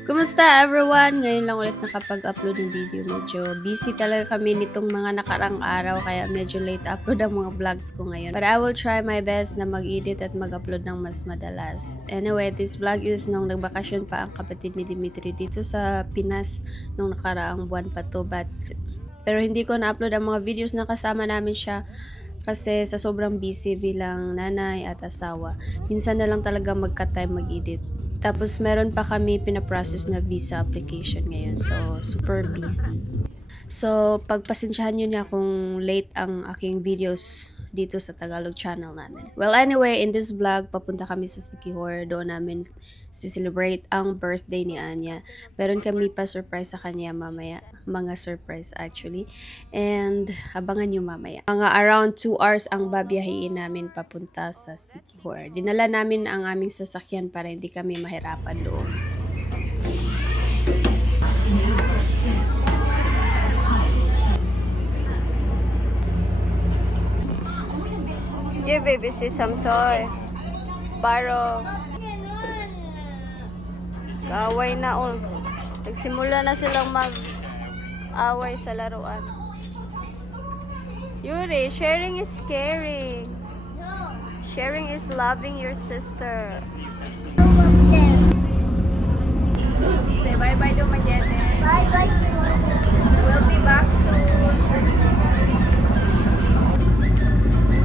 Kumusta everyone? Ngayon lang ulit nakapag-upload ng video. Medyo busy talaga kami nitong mga nakarang araw kaya medyo late upload ang mga vlogs ko ngayon. But I will try my best na mag-edit at mag-upload ng mas madalas. Anyway, this vlog is nung nagbakasyon pa ang kapatid ni Dimitri dito sa Pinas nung nakaraang buwan pa to. Pero hindi ko na-upload ang mga videos na kasama namin siya kasi sa sobrang busy bilang nanay at asawa. Minsan na lang talaga magka-time mag-edit. Tapos meron pa kami pinaprocess na visa application ngayon. So, super busy. So, pagpasensyahan nyo na kung late ang aking videos dito sa Tagalog channel namin. Well, anyway, in this vlog, papunta kami sa Siquijor. Doon namin celebrate ang birthday ni Anya. Meron kami pa surprise sa kanya mamaya. Mga surprise actually. And abangan nyo mamaya. Mga around 2 hours ang babiyahiin namin papunta sa Siquijor. Dinala namin ang aming sasakyan para hindi kami mahirapan doon. Give baby see some toy. Baro. Kaaway na on. Nagsimula na silang mag-away sa laruan. Yuri, sharing is caring. Sharing is loving your sister. Say bye-bye to Magete. Bye-bye. We'll be back soon.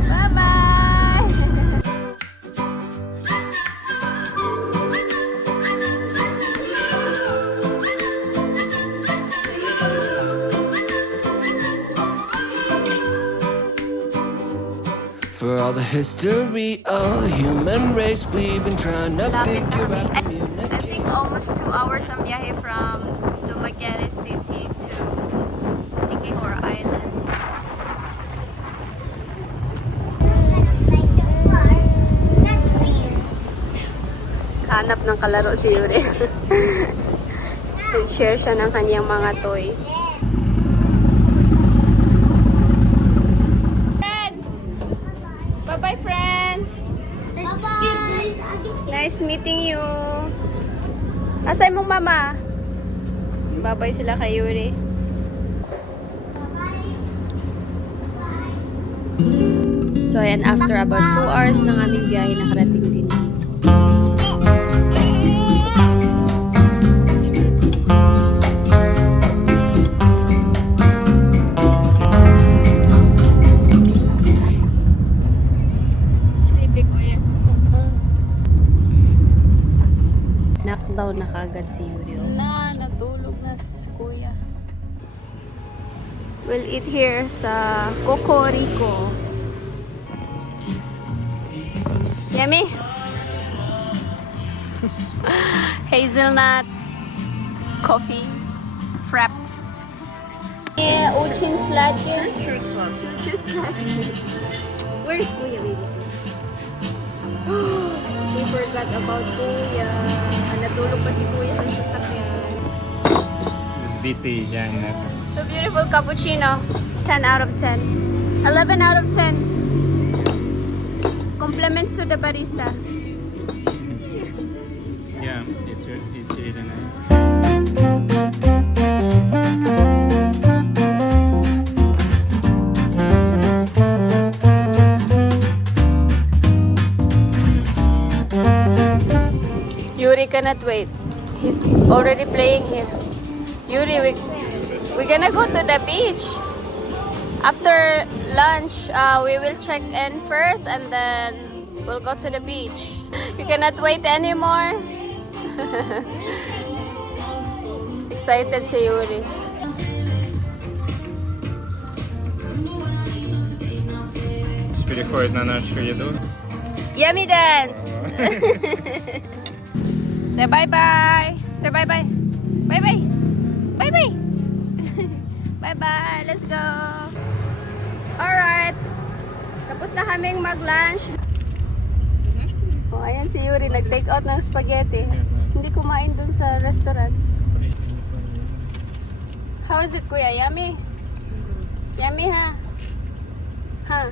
Bye-bye! For all the history of the human race, we've been trying to figure out I think almost 2 hours ang biyahe from Dumaguete City to Siquijor Island. Hanap ng kalaro si Yuri. Nag-share siya ng kanyang mga toys. Bye-bye, friends! Bye-bye. Nice meeting you! Asay mong mama? Bye-bye sila kay Yuri. So, ayan, after about 2 hours ng aming biyahe, nakarating din dito. Knockdown na kagad si Yuri. Natulog na si kuya. We'll eat here sa Cocorico. Yummy? Hazelnut coffee frap. Yeah, Ochin Sladger. Where's Kuya, baby? We forgot about Kuya. Natulog pa si Kuya sa sasakyan. Sbiti dyan. So beautiful cappuccino. 10 out of 10. 11 out of 10. Compliments to the barista. Yeah, it's really nice. Yuri cannot wait. He's already playing here. Yuri, we're gonna go to the beach. After lunch, we will check in first and then we'll go to the beach. You cannot wait anymore. Excited si Yuri. Переходит на нашу еду. Yummy dance! Say bye-bye! Say bye-bye! Bye-bye! Bye-bye! Bye-bye! Let's go! Alright! Tapos na kaming mag-lunch. Oh, ayan si Yuri, nag-take out ng spaghetti. Hindi kumain dun sa restaurant. How is it, Kuya? Yummy? Yummy, ha? Ha?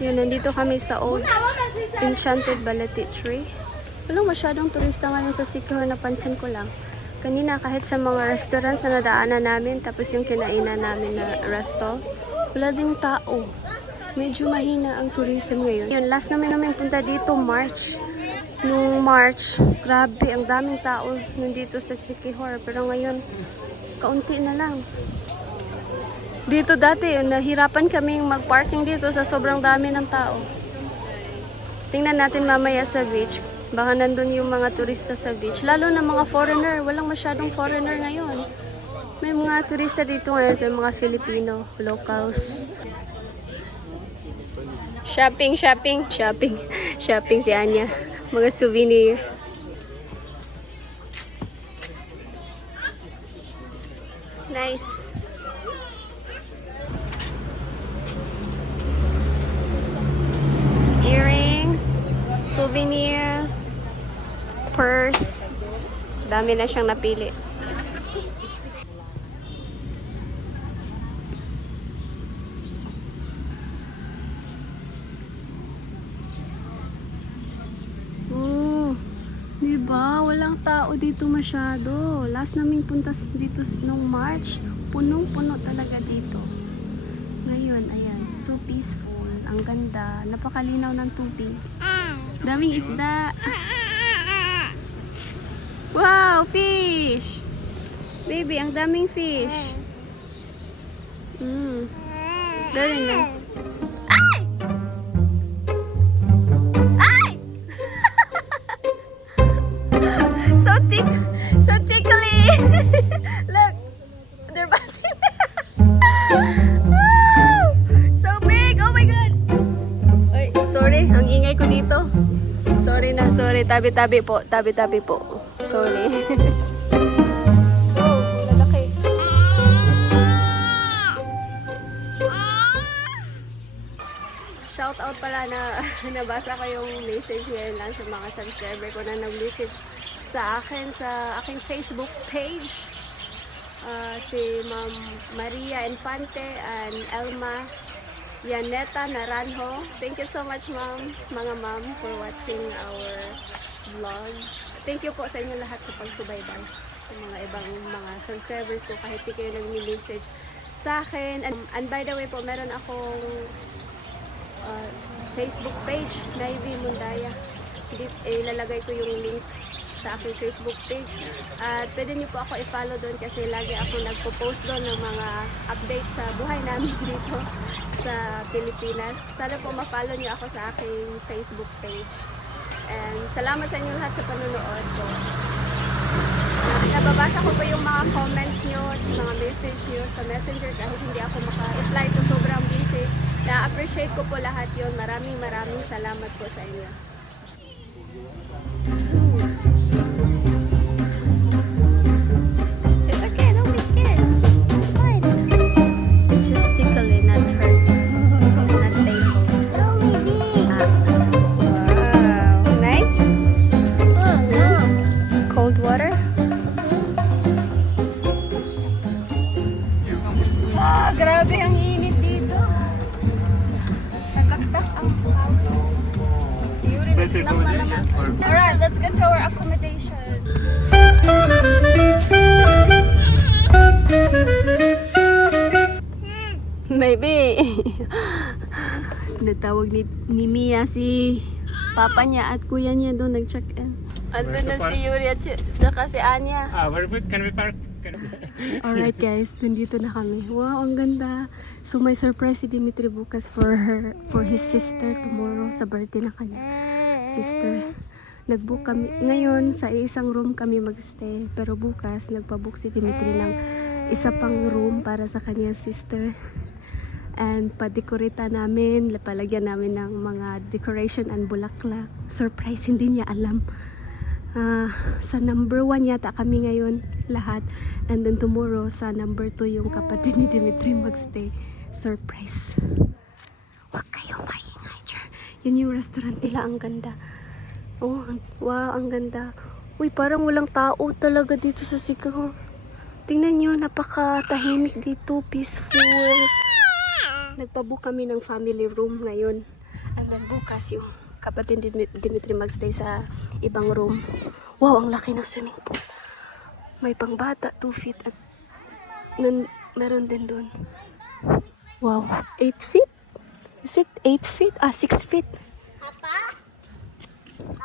Yun, nandito kami sa Old Enchanted Balete Tree. Walang masyadong turista ngayon sa Siquijor, napansin ko lang. Kanina kahit sa mga restaurants na nadaanan namin, tapos yung kinainan namin na resto, wala ding tao. Medyo mahina ang tourism ngayon. Yun, last namin punta dito, March. Nung March, grabe, ang daming tao nandito sa Siquijor. Pero ngayon, kaunti na lang. Dito dati, nahirapan kaming mag-parking dito sa sobrang dami ng tao. Tingnan natin mamaya sa beach. Baka nandun yung mga turista sa beach. Lalo na mga foreigner. Walang masyadong foreigner ngayon. May mga turista dito ngayon. May mga Filipino, locals. Shopping si Anya. Mga souvenir. Nice. Earrings, souvenirs, purse. Dami na siyang napili. Diba? Walang tao dito masyado. Last naming punta dito nung March, punong-puno talaga dito. Ngayon, ayan. So peaceful. Ang ganda. Napakalinaw ng tubig. Daming isda. Wow! Fish! Baby, ang daming fish. Very nice. So tickly! Look! They're biting. Wow! So big! Oh my God! Ay, sorry. Ang ingay ko dito. Sorry na, sorry. Tabi-tabi po. Tabi-tabi po. Sorry. Oh, lalaki. Shout out pala na nabasa ko yung message ngayon lang sa mga subscriber ko na nag-message sa akin sa aking Facebook page. Si Ma'am Maria Infante and Elma Yaneta Naranjo. Thank you so much, ma'am, mga ma'am, for watching our vlogs. Thank you po sa inyo lahat sa pagsubaybay. Sa mga ibang mga subscribers ko kahit di kayo nag-message sa akin. And by the way po, meron akong Facebook page, Naivi Mundaya. Ilalagay ko yung link sa aking Facebook page. At pwede niyo po ako i-follow doon kasi lagi ako nagpo-post doon ng mga update sa buhay namin dito sa Pilipinas. Sana po ma-follow niyo ako sa aking Facebook page. And salamat sa inyo lahat sa panonood ko. Nababasa ko po yung mga comments niyo at mga message niyo sa Messenger kahit hindi ako maka-reply so sobrang busy. Na-appreciate ko po lahat yon. Maraming salamat po sa inyo. It's okay, don't be scared. It's fine. Just tickle it, not hurt. Not painful. Wow, nice. Cold water. Grabe ang init dito. Nagkaktak ang house. Yuri, nag-snack na naman. Alright, let's get to our accommodation. Maybe. Natawag ni Mia si papa niya at kuya niya doon nag-check-in. Andun na si Yuri at saka si Anya. Where can we park? Alright guys, nandito na kami. Wow, ang ganda. So may surprise si Dimitri bukas for his sister tomorrow sa birthday na kanya. Sister. Nag-book kami. Ngayon, sa isang room kami magstay. Pero bukas, nagpa-book si Dimitri ng isa pang room para sa kanya sister. And pa-decorate namin, palagyan namin ng mga decoration and bulaklak. Surprise, hindi niya alam. Sa number 1 yata kami ngayon lahat, and then tomorrow sa number 2 yung kapatid ni Dimitri magstay. Surprise. Huwag kayo maingay, yun yung restaurant nila, ang ganda. Oh, wow, ang ganda. Uy, parang walang tao talaga dito sa Siquijor. Tingnan nyo, napaka-tahimik dito, peaceful. Nagpabook kami ng family room ngayon, and then bukas yung kapatid ni Dimitri magstay sa ibang room. Wow, ang laki ng swimming pool. May pangbata, 2 feet at meron din doon. Wow, 8 feet? Is it 8 feet? 6 feet.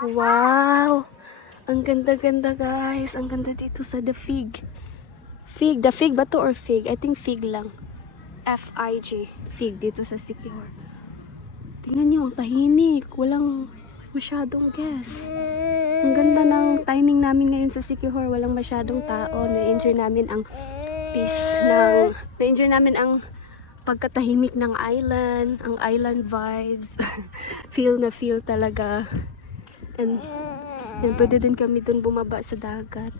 Wow! Ang ganda-ganda guys. Ang ganda dito sa The Fig. Fig. The Fig ba to or Fig? I think Fig lang. F-I-G. Fig dito sa Siquijor. Tingnan nyo, ang tahimik. Walang masyadong guest. Ang ganda ng timing namin ngayon sa Siquijor. Walang masyadong tao. Na-enjoy namin ang peace ng... Na-enjoy namin ang pagkatahimik ng island. Ang island vibes. Feel na feel talaga. And pwede din kami dun bumaba sa dagat.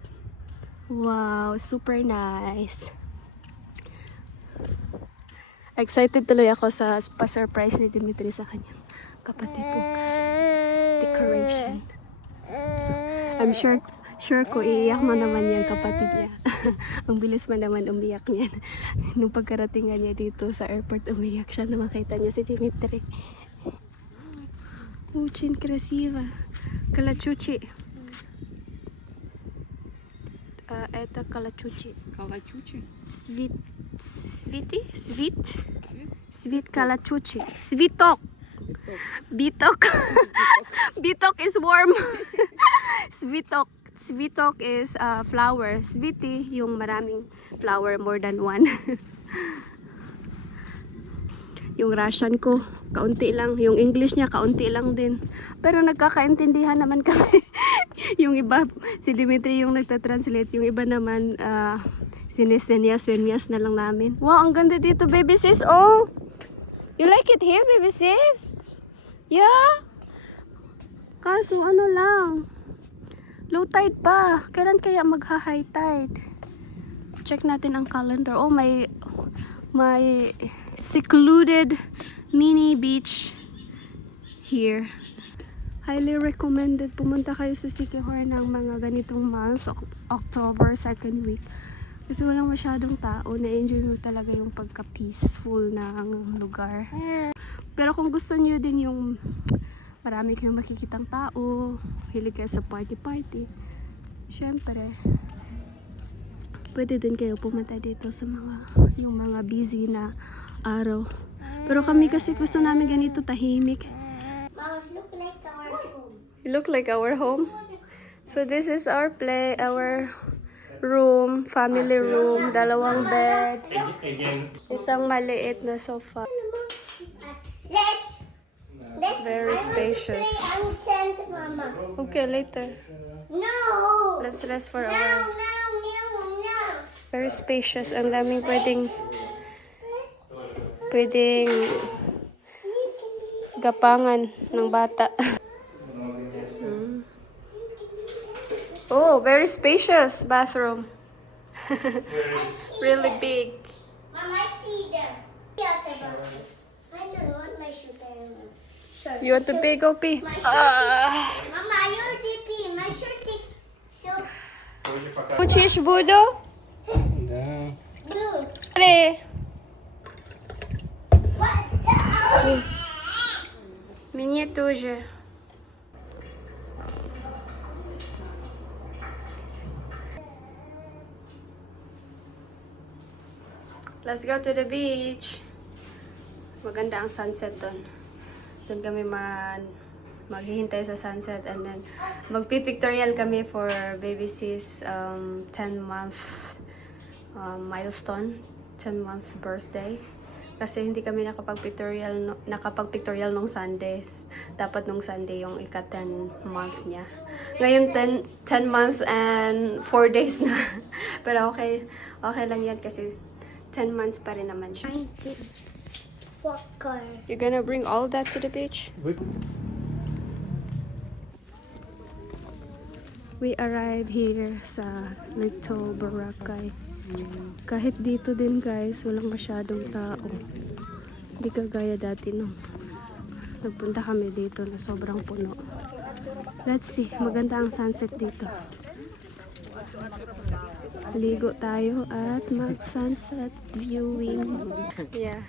Wow, super nice. Excited tuloy ako sa pa-surprise ni Dimitri sa kanyang kapatid bukas. Decoration. I'm sure ko iiyak man naman yan kapatid niya. Ang bilis man naman umiyak niyan. Nung pagkarating niya dito sa airport, umiyak siya na makita niya si Dimitri. Очень красиво. Калачучи. Это калачучи. Калачучи? Свит калачучи. Свиток. Bitok. Bitok is warm. Svitok. Svitok is flower. Sviti, yung maraming flower, more than one. Yung Russian ko, kaunti lang. Yung English niya, kaunti lang din. Pero nagkakaintindihan naman kami. Yung iba, si Dimitri yung nagtatranslate. Yung iba naman, sinesenyas na lang namin. Wow, ang ganda dito, baby sis. Oh! You like it here, baby sis? Yeah? Kaso, ano lang. Low tide pa. Kailan kaya magha-high tide? Check natin ang calendar. Oh, may secluded mini beach here. Highly recommended. Pumunta kayo sa Siquijor ng mga ganitong months, October, 2nd week. Kasi walang masyadong tao. Na-enjoy mo talaga yung pagka-peaceful ng lugar. Pero kung gusto niyo din yung marami kayong makikitang tao, hilig kayo sa party-party, syempre, pwede din kayo pumunta dito sa yung mga busy na araw. Pero kami kasi gusto namin ganito tahimik. Mom, look like our home. You look like our home. So this is our room, family room, dalawang bed, Again. isang maliit na sofa. Let's Very spacious. I'm sent, Mama. Okay, later. No. Let's rest for a No, while. no, no, no. Very spacious. Ang daming pwedeng gapangan ng bata. Oh, very spacious bathroom. Really big. Mama, I pee there. I don't want my shooter. Shirt. You want to pee? Go pee. My shirt is... Mama, I already pee. My shirt is so Учишь буду? Да. blue. Pre. What? Мне тоже. Let's go to the beach. Maganda ang sunset doon. Doon kami maghihintay sa sunset and then magpipictorial kami for baby sis 10-month milestone, 10 months birthday. Kasi hindi kami nakapag-pictorial nung Sunday. Dapat nung Sunday yung ika-10 month niya. Ngayon 10 months and 4 days na. Pero okay lang yan kasi 10 months pa rin naman siya. What color? You're gonna bring all that to the beach? We arrived here sa Little Boracay. Kahit dito din guys, walang masyadong tao. Hindi kagaya dati nung nagpunta kami dito na sobrang puno. Let's see, maganda ang sunset dito. Ligo tayo at mag-sunset viewing. Yeah.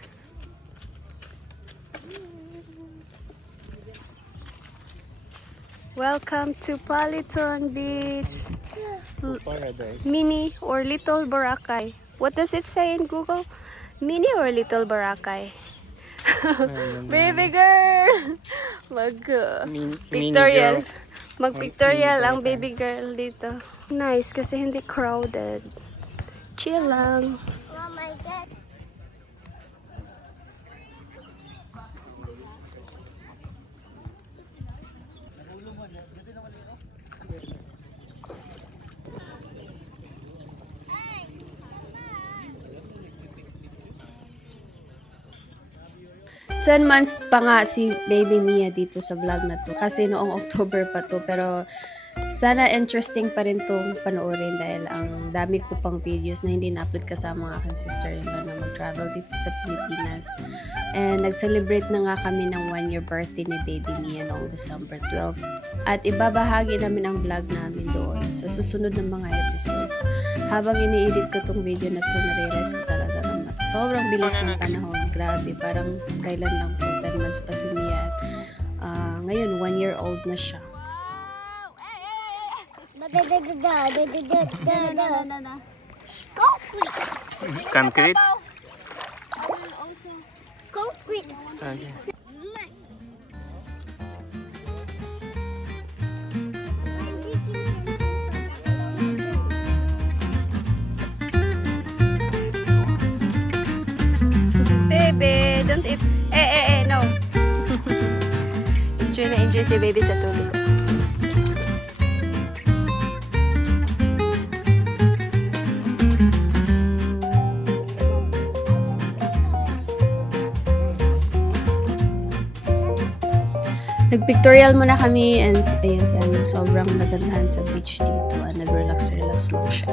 Welcome to Politon Beach. Paradise. Mini or Little Boracay. What does it say in Google? Mini or Little Boracay? Baby girl! Mag-pictorial. Mag-pictorial ang baby girl dito. Nice kasi hindi crowded. Chill lang. Oh my God. 10 months pa nga si Baby Mia dito sa vlog na to. Kasi noong October pa to. Pero sana interesting pa rin tong panoorin dahil ang dami ko pang videos na hindi na-upload kasama ang aking sister-in-law na mag-travel dito sa Pilipinas. And nag-celebrate na nga kami ng 1-year birthday ni Baby Mia noong December 12. At ibabahagi namin ang vlog namin doon sa susunod ng mga episodes. Habang ini-edit ko tong video na to, nare-realize ko talaga na sobrang bilis ng panahon. Grabe, parang kailan lang po, 10 months pa si Mia. At ngayon, 1-year-old na siya. Concrete. Concrete? Concrete. Okay. Baby, don't eat. No. Enjoy na enjoy si baby sa tubig. Nag-pictorial muna kami and ayun si ano, sobrang nagandahan sa beach dito. Nag-relax lang siya.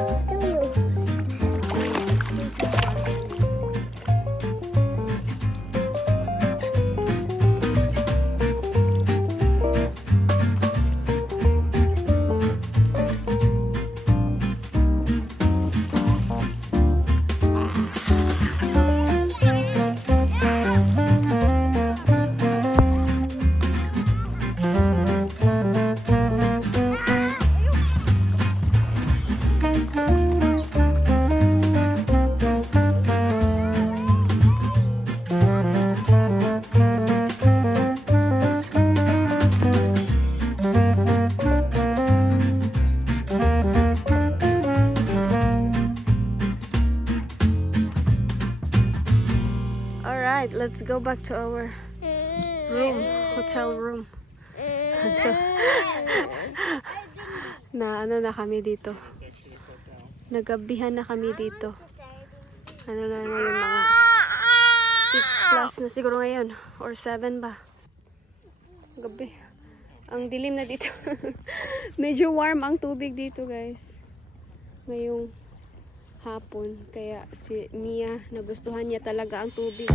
Alright, let's go back to our room, hotel room. Na kami dito. Nagabihan na kami dito. Ano na yung mga 6 plus na siguro ngayon or 7 ba. Gabi. Ang dilim na dito. Medyo warm ang tubig dito, guys. Ngayong hapon. Kaya si Mia, nagustuhan niya talaga ang tubig.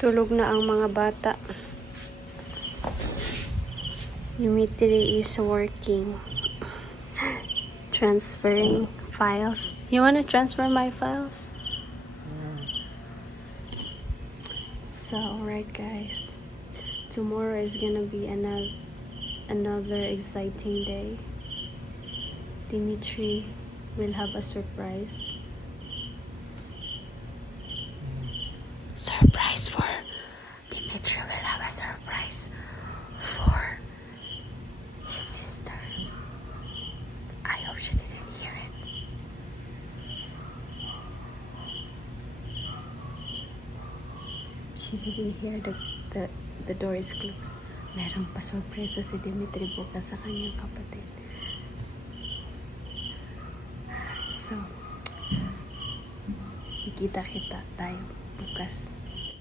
Tulog na ang mga bata. Dimitri is working. Transferring files. You want to transfer my files? So, alright guys. Tomorrow is gonna be another exciting day. Dimitri will have a surprise. Surprise for Dimitri will have a surprise for his sister. I hope she didn't hear it. She didn't hear the door is closed. Meron pa sorpresa si Dimitri bukas sa kanyang kapatid. So, kita tayo bukas.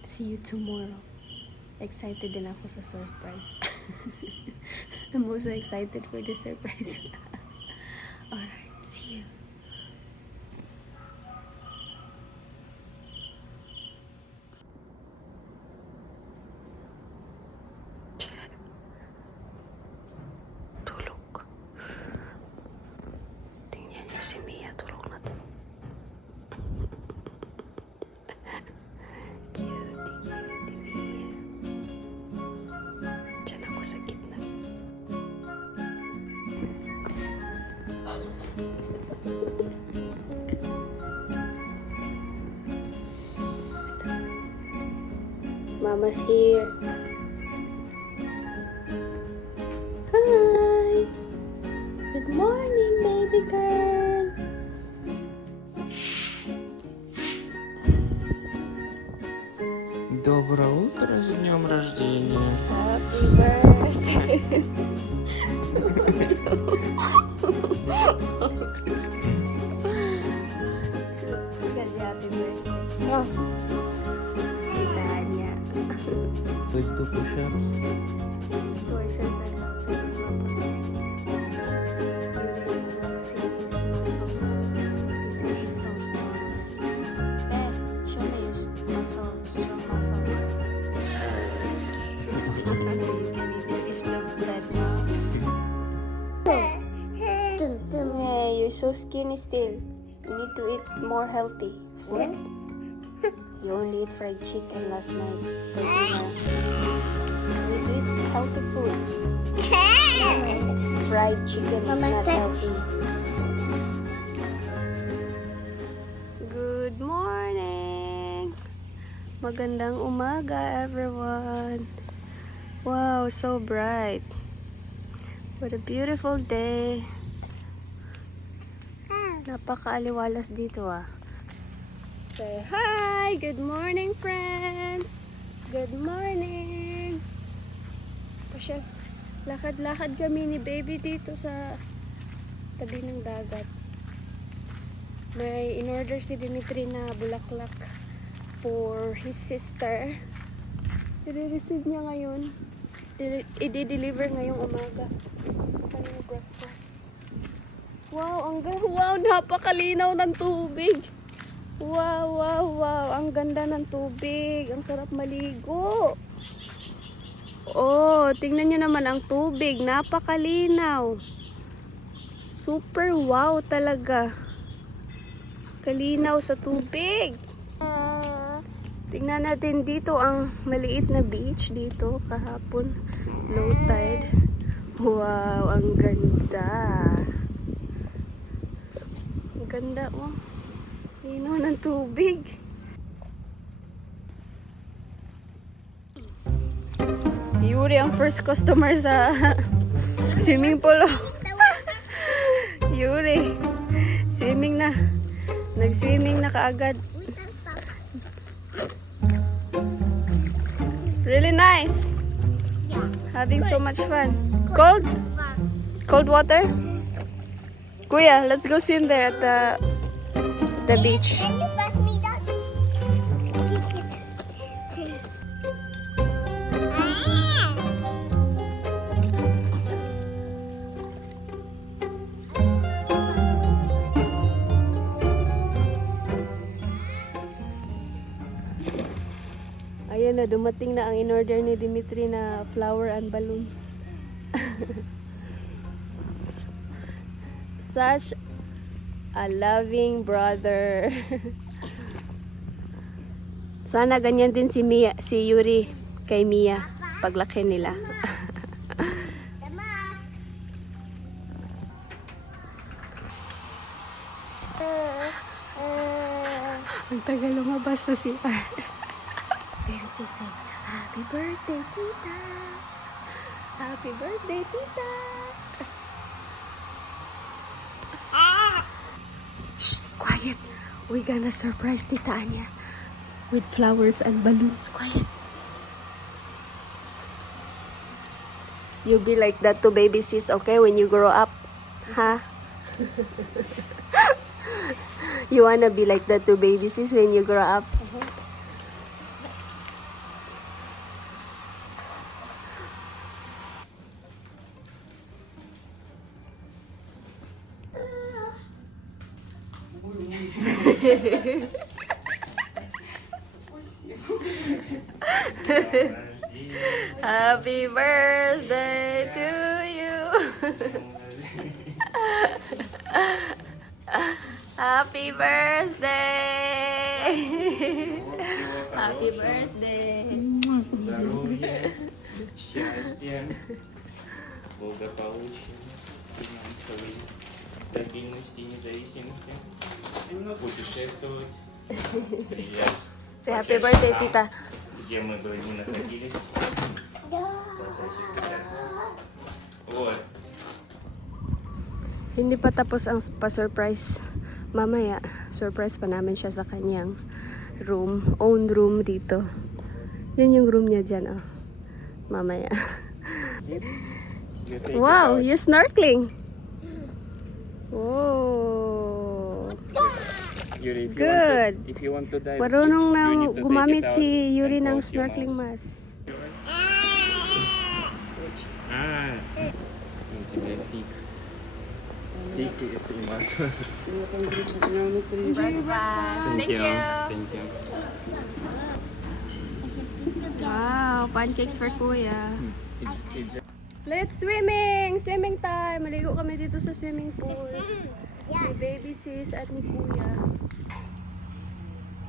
See you tomorrow. Excited din ako sa surprise. I'm also excited for the surprise. Alright, see you. Mama's here. Hi! Good morning, baby girl! Доброе утро, с днем рождения. Happy birthday! Happy birthday. Oh. Tanya. Let's do push-ups. Go exercise outside. Yuri's flexing his muscles. His head is so strong. Eh, show me your muscle, strong muscle. You can even lift the bed now. Yeah, you're so skinny still. You need to eat more healthy food. You only eat fried chicken last night. Tortilla. You need to eat healthy food. Fried chicken is not healthy. Good morning! Magandang umaga, everyone. Wow, so bright. What a beautiful day. Napakaaliwalas dito ah. Say hi! Good morning, friends! Good morning! Pasyal, lakad-lakad kami ni baby dito sa tabi ng dagat. May in-order si Dimitri na bulaklak for his sister. I-receive niya ngayon. I-deliver ngayong umaga. Kanina breakfast. Wow, wow, napakalinaw ng tubig. Wow, wow, wow. Ang ganda ng tubig. Ang sarap maligo. Oh, tingnan nyo naman ang tubig. Napakalinaw. Super wow talaga. Kalinaw sa tubig. Tingnan natin dito ang maliit na beach dito kahapon. Low tide. Wow, ang ganda. Ang ganda, oh. Linaw ng tubig. Si Yuri ang first customer sa swimming pool. Yuri, swimming na. Nag-swimming na kaagad. Really nice. Yeah. Having so much fun. Cold? Cold water? Kuya, let's go swim there at the beach. Can you pass me that? Ayan na, dumating na ang in-order ni Dimitri na flower and balloons. Such a loving brother. Sana ganyan din si Mia, si Yuri kay Mia paglaki nila. Ang tagal lumabas na si R. Pero si Sen, happy birthday, tita! Happy birthday, tita! Shh, quiet! We're gonna surprise Tita Anya with flowers and balloons. Quiet! You'll be like that to baby sis, okay, when you grow up? Huh? You wanna be like that to baby sis when you grow up? Happy birthday to you. Happy birthday. Happy birthday. Здоровья, счастья, благополучия, финансовой стабильности, независимости. Путешествовать. Приезжать. Say happy birthday, tita. где мы бы не находились. Большая сейчас. Вот. Hindi pa tapos ang pa-surprise. Mamaya, surprise pa namin siya sa kanyang room. Own room dito. Yun yung room niya dyan, oh. Mamaya. You take Wow, it out. you snorkeling. Whoa. Yuri, Good. if you want to dive, Marunong na you need to take gumamit it out si Yuri and ng close your snorkeling mouth. mask. Ah. Тебе пик. Пик is in muscle. Thank you. Thank you. Wow, pancakes for Kuya. It's Let's swimming! Swimming time! Maligo kami dito sa swimming pool. Ni baby sis at ni Kuya.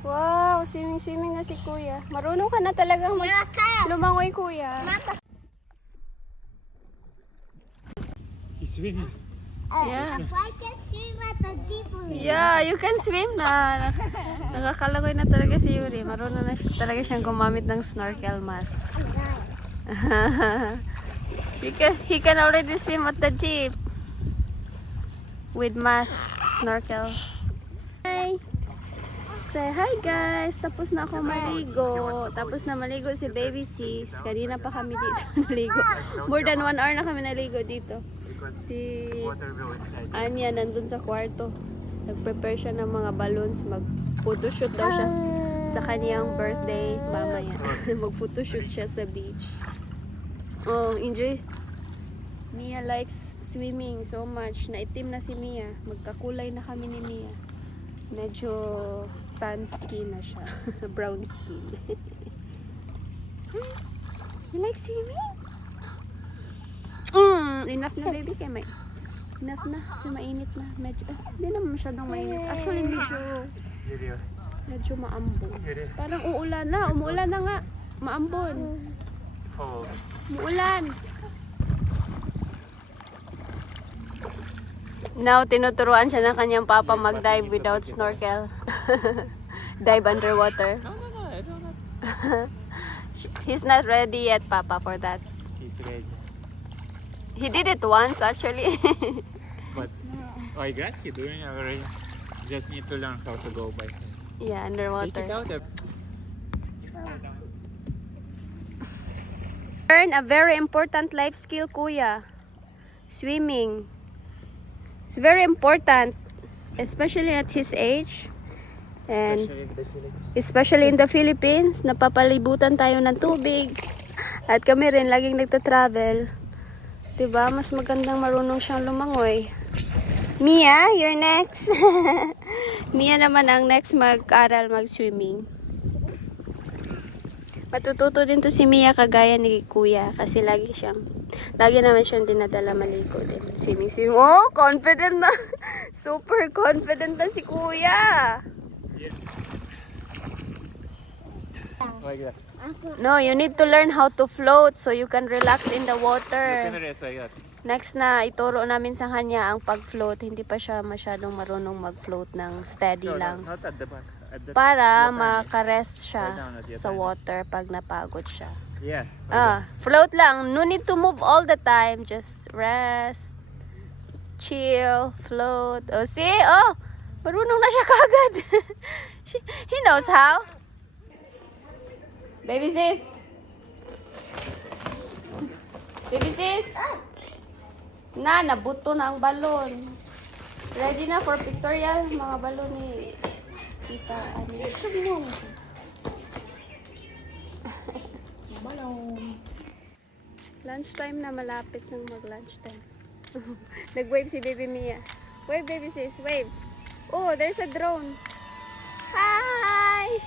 Wow! Swimming na si Kuya. Marunong ka na talagang lumangoy, Kuya. He's swimming. Yeah. I can swim at the deep one. Yeah, you can swim na. Nakakalagoy na talaga si Yuri. Marunong na talaga siyang gumamit ng snorkel mask. He can already swim at the deep with mask, snorkel. Hi! Say hi guys! Tapos na ako maligo. Tapos na maligo si baby sis. Kanina pa kami dito naligo. More than 1 hour na kami naligo dito. Si Anya nandun sa kwarto. Nag-prepare siya ng mga balloons. Mag-photoshoot daw siya sa kaniyang birthday mamaya. Mag-photoshoot siya sa beach. Oh, enjoy. Mia likes swimming so much. Naitim na si Mia. Magkakulay na kami ni Mia. Medyo tan skin na siya. Brown skin. You like swimming? Enough na baby kay may. Enough na. So mainit na. Medyo, hindi naman masyadong mainit. Actually medyo maambon. Parang uulan na. Umuulan na nga. Maambon. Umuulan. Now, tinuturuan siya ng kanyang papa mag-dive without snorkel. Dive underwater. No, I don't know. He's not ready yet, Papa, for that. He's ready. He did it once, actually. But I got you doing it already. Just need to learn how to go by. Yeah, Take underwater. it out there. Learn a very important life skill, Kuya. Swimming. It's very important, especially at his age. And especially in the Philippines, napapalibutan tayo ng tubig. At kami rin laging nagta-travel. 'Di ba? Mas magandang marunong siyang lumangoy. Mia, you're next. Mia naman ang next mag-aral mag-swimming. Matututo din to si Mia kagaya ni Kuya kasi lagi naman siyang dinadala maligo din. Swimming. Oh, confident na. Super confident na si Kuya. Like that. No, you need to learn how to float so you can relax in the water. Rest like that. Next na ituro namin sa kanya ang pag-float. Hindi pa siya masyadong marunong mag-float ng steady lang. Not at the back. At the Para makarest siya Right down at the sa time. water pag napagod siya. Yeah. Float lang. No need to move all the time. Just rest. Chill. Float. Oh, see? Oh! Marunong na siya kagad. He knows how. Baby sis. Baby sis. Nabuto na ang balon. Ready na for pictorial. Mga balon ni Tita. Sabi mo. Balon. Lunchtime na, malapit ng mag-lunchtime. Nag-wave si Baby Mia. Wave, baby sis, wave. Oh, there's a drone. Hi!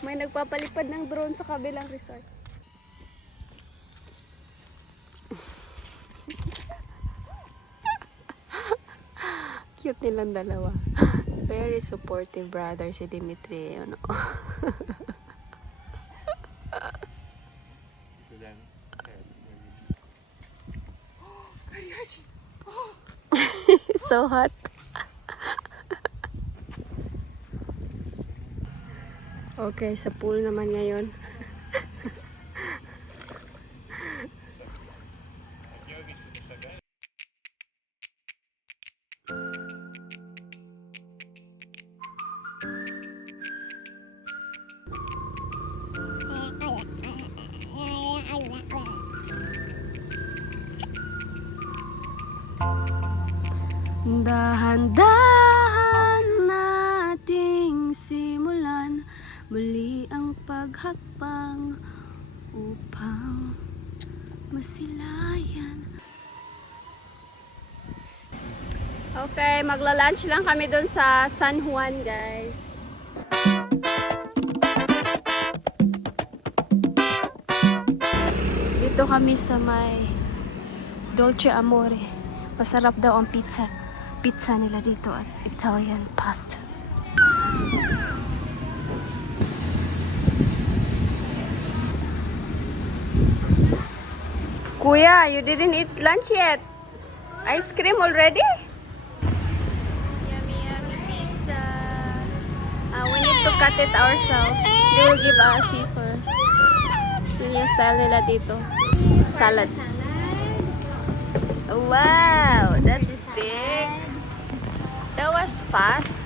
May nagpapalipad ng drone sa kabilang resort. Cute nilang dalawa. Very supportive brother si Dimitri. Ano? So hot. Okay, sa pool naman ngayon. Dahan-dahan nating simulan muli ang paghakbang upang masilayan. Okay, magla-lunch lang kami dun sa San Juan, guys. Dito kami sa may Dolce Amore. Masarap daw ang pizza. Pizza nila dito at Italian pasta. Kuya, you didn't eat lunch yet. Ice cream already? Yummy, yummy pizza. We need to cut it ourselves. They will give us scissor. Yun yung style nila dito. Salad. Wow, that's big. That was fast.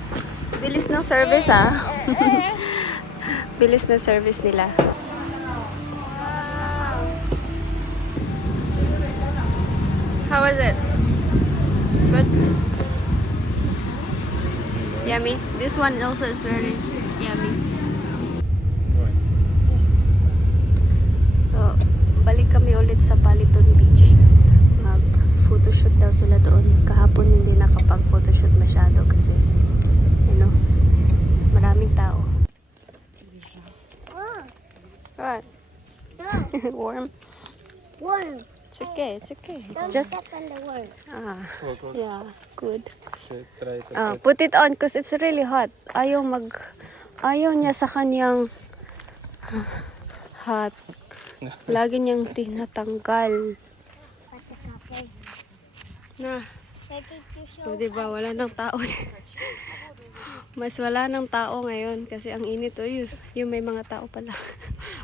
Bilis ng service, ah. Bilis ng service nila. How was it? Good? Yummy. This one also is very yummy. So, balik kami ulit sa Paliton Beach. Mag-photoshoot daw sila doon. Kahapon hindi nakapag-photoshoot masyado kasi, you know, maraming tao. What? Warm. Warm. It's okay, it's okay. It's Don't just, step on the worm. yeah, good. Try to Put it on because it's really hot. Ayaw niya sa kanyang hot. Lagi niyang tinatanggal. Na, o diba, wala nang tao. Mas wala nang tao ngayon kasi ang init. O yung may mga tao pala.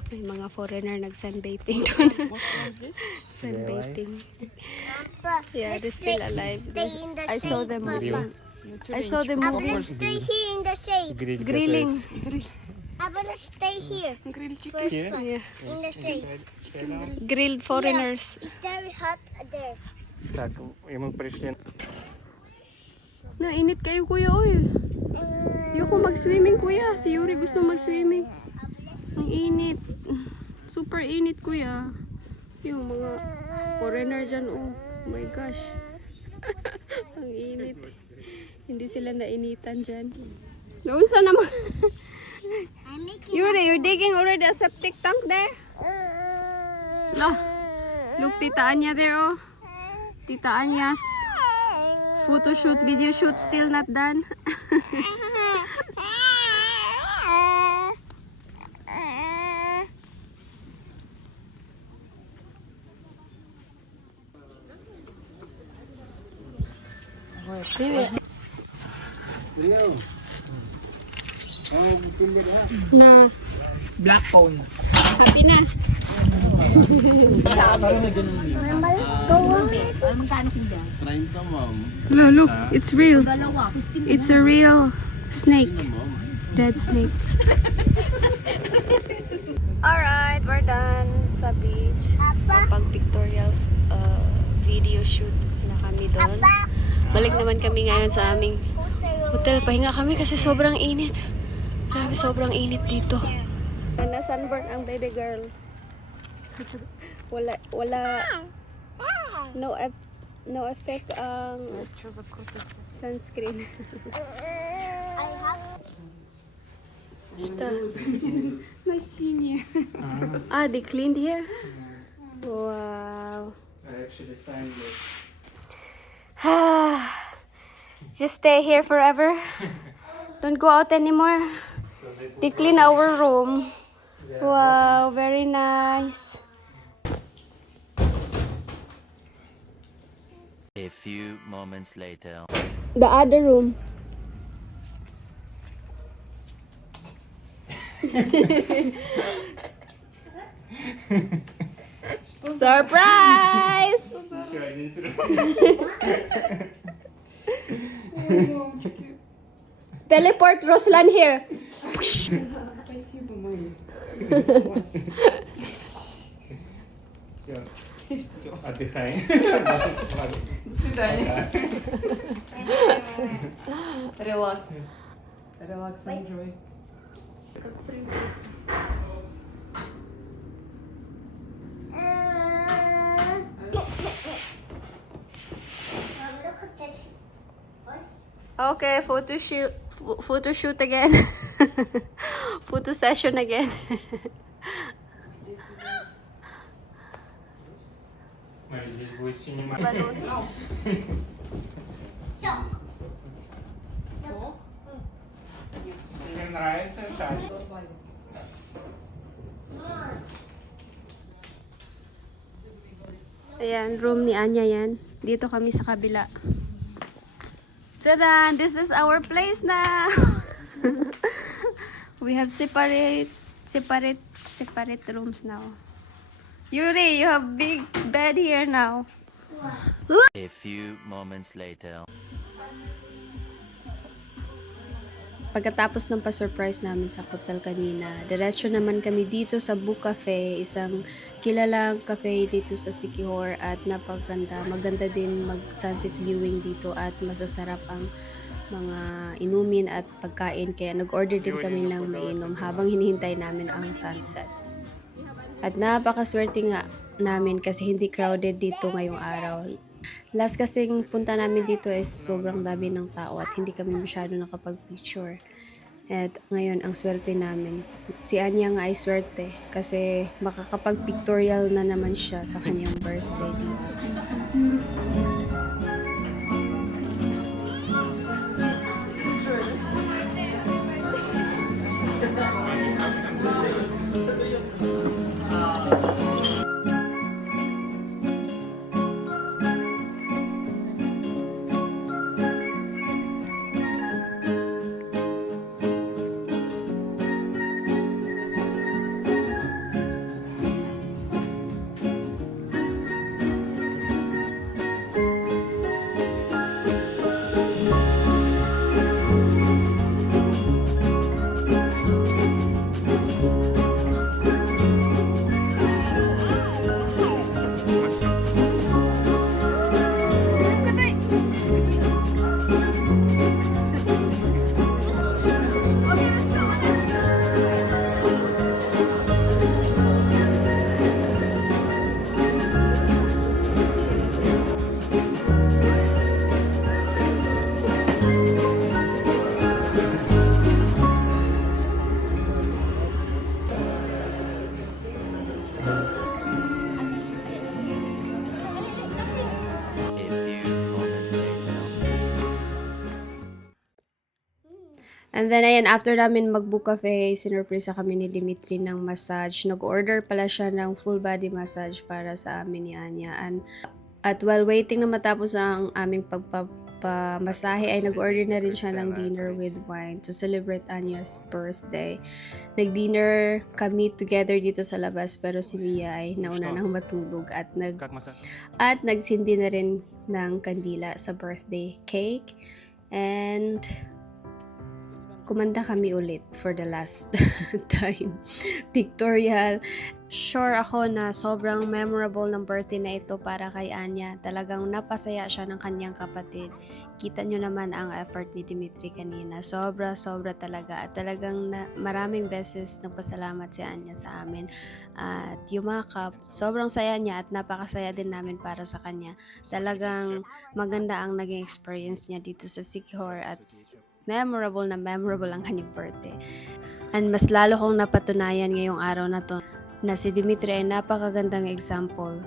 May mga foreigner nag-sunbathing doon. Sunbathing. Yeah, they're still alive. Stay in the I saw shade, them Papa. moving. I saw them I'm moving. gonna stay here in the shade. Grilling. I'm gonna stay here. First one, Yeah. in the shade. Grilled foreigners. It's very hot there. Так, и мы пришли. Nainit kayo, kuya, oy. Ayoko mag-swimming, kuya. Si Yuri gusto mag-swimming. Ang init. Super init, kuya. Yung mga foreigner dyan, oh. My gosh. Ang init. Hindi sila nainitan dyan. Noon sa naman. I'm making Yuri, you're digging already a septic tank there? No. Look, Tita Anya there, oh. Tita Anya's photo shoot, video shoot still not done. Na. Black phone. Happy na. Mama, let's go on it. No, look, it's real. It's a real snake. Dead snake. Alright, we're done sa beach. Papa, Pag pictorial video shoot na kami doon. Balik naman kami ngayon sa aming hotel. Pahinga kami kasi sobrang init. Grabe, sobrang init dito. Na-sunburn ang baby girl. wala no effect ang sunscreen. I have They cleaned here? Wow. I actually signed this. Just stay here forever. Don't go out anymore. They clean our room. Wow, very nice. A few moments later. The other room. Surprise! Teleport Ruslan here. Все. Отдыхай. Свидание. Релакс. Релакс, enjoy. Как принцесса. Look at this. Okay, photo shoot again. Photo session again. Смотри, здесь будет синема. So, Тебе нравится шарик? Ayan, room ni Anya yan. Dito kami sa kabila. Tada! This is our place now! We have separate rooms now. Yuri, you have big bed here now. A few moments later. Pagkatapos ng pa-surprise namin sa hotel kanina, diretso naman kami dito sa Book Cafe, isang kilalang cafe dito sa Siquijor at napaganda. Maganda din mag-sunset viewing dito at masasarap ang mga inumin at pagkain. Kaya nag-order din kami ng mainom habang hinihintay namin ang sunset. At napakaswerte nga namin kasi hindi crowded dito ngayong araw. Last kasing punta namin dito is sobrang dami ng tao at hindi kami masyado nakapag-picture. At ngayon, ang swerte namin. Si Anya nga ay swerte kasi makakapag-pictorial na naman siya sa kanyang birthday dito. A few moments later. And then, ayan, after namin mag-book cafe, sinurpresa kami ni Dimitri ng massage. Nag-order pala siya ng full body massage para sa amin ni Anya. At while waiting na matapos ang aming pagpapamasahe, ay nag-order na rin siya ng dinner with wine to celebrate Anya's birthday. Nag-dinner kami together dito sa labas, pero si Mia ay nauna nang matulog at nagsindi na rin ng kandila sa birthday cake. And kumanda kami ulit for the last time. Pictorial. Sure ako na sobrang memorable ng birthday na ito para kay Anya. Talagang napasaya siya ng kanyang kapatid. Kita nyo naman ang effort ni Dimitri kanina. Sobra talaga. At talagang maraming beses nagpasalamat si Anya sa amin. At yumakap. Sobrang saya niya at napakasaya din namin para sa kanya. Talagang maganda ang naging experience niya dito sa Siquijor at memorable ang kanyang birthday. And mas lalo kong napatunayan ngayong araw na to na si Dimitri ay napakagandang example.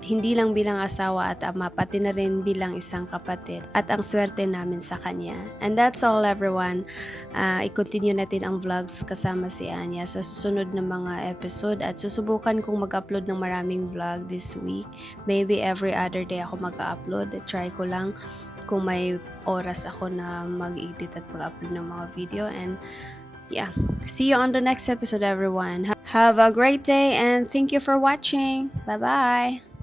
Hindi lang bilang asawa at ama, pati na rin bilang isang kapatid. At ang swerte namin sa kanya. And that's all, everyone. I-continue natin ang vlogs kasama si Anya sa susunod na mga episode. At susubukan kong mag-upload ng maraming vlog this week. Maybe every other day ako mag-upload. Try ko lang kung may oras ako na mag-edit at mag-upload ng mga video. And yeah, see you on the next episode, everyone. Have a great day and thank you for watching. Bye-bye!